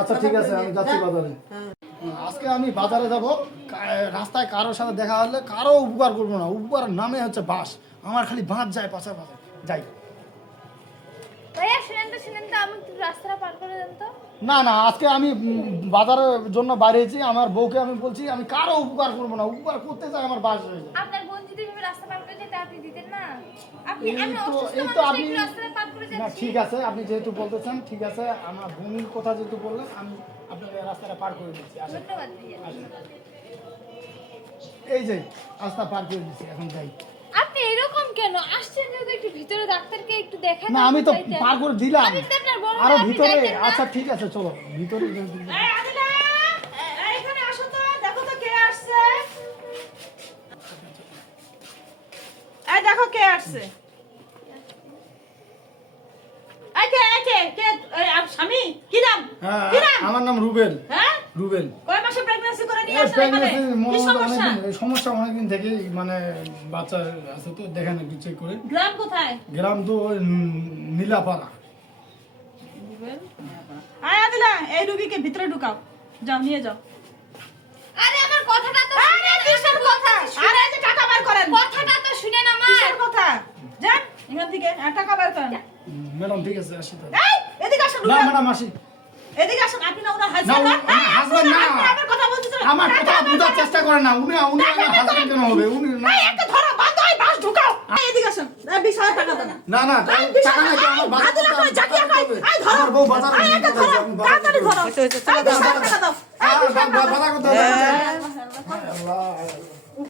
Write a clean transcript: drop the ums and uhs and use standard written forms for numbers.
আচ্ছা ঠিক আছে, আমি যাচ্ছি বাজারে। আজকে আমি বাজারে যাব, রাস্তায় কারোর সাথে দেখা হলে কারো উপকার করবো না। উপকার নামে হচ্ছে বাস, আমার খালি বাঁধ যায় পাশে পাশে যাই। ভাইয়া শুনেন তো আমি একটু রাস্তাটা পার করে দেন তো। না না, আজকে আমি বাজারের জন্য বাইরেছি, আমার বউকে আমি বলছি আমি কারো উপকার করবো না, উপকার করতে চাই আমার বাস হয়ে যায়। আপনার বোন যদি এভাবে রাস্তা পার করে যেতে আপনি দিতেন না? আপনি এই আমি তো অসুস্থ এই মানুষ তো আপনি একটু রাস্তাটা পার করে না, যাচ্ছি। ঠিক আছে, আপনি যেহেতু বলতেছেন ঠিক আছে, আমার বোনের কথা যেহেতু বললেন আমি আপনাকে রাস্তাটা পার করে দিচ্ছি। আসেন। ধন্যবাদ ভাইয়া। আসেন। এই যে রাস্তা পার করে দিচ্ছি, এখন যাই। আপনি এরকম কেন আসছেন? যেহেতু একটু ভিতরে ডাক্তারকে একটু দেখান। না আমি তো পার করে দিলাম, আমি তো আপনার বড় আরো ভাই, আপনি ভিতরে। যাইতেন না? আচ্ছা ঠিক আছে, চলো ভিতরে যাই। এখানে আসো তো, দেখো তো কে আসছে। এই দেখো কে আসছে। এই কে স্বামী কি নাম? হ্যাঁ, কি নাম? আমার নাম রুবেল। হ্যাঁ, রুবেল। কয় মাসে প্রেগন্যান্সি করে নিয়ে এই আসলে এখানে? pregnancy কি সমস্যা? সমস্যা অনেকদিন থেকেই, মানে বাচ্চা আছে তো, দেখেন একটু চেক করে। গ্রাম কোথায়? গ্রাম তো ওই নীলাপাড়া। আয় আদিলা, এই রুগীকে ভিতরে ঢুকাও, যাও নিয়ে যাও। আরে আমার কথাটা তো আরে কিসের কথা? আরে এই যে টাকা বের করেন। কথাটা তো শুনেন আমার। কিসের কথা? যান এখান থেকে, টাকা বের করেন। ম্যাডাম ঠিক আছে, আসি তাহলে। এই এদিকে আসুন। না ম্যাডাম আসি। এদিকে আসুন, আপনি না ওনার না, হাজবেন্ড না? আমার হাজবেন্ড না। আপনি আমার কথা বলতেছেন। আমার কথা বোঝার চেষ্টা করেন না, উনি উনি আমার হাজবেন্ড কেন হবে? উনি না এই একটা ধরো, বাঁধো, এই বাস ঢুকাও। এই এদিকে আসুন। 20,000 টাকা দেন। না না, টাকা নাই তো, আমার বাজার করতে হবে, বাজার করতে হবে। আমার বউ বাজারে এই একটা করতে ধরো, হবে, আমি বাজার তাড়াতাড়ি করতে হবে। ধরো। 20,000 টাকা দাও। বাজার করতে হবে। আল্লাহ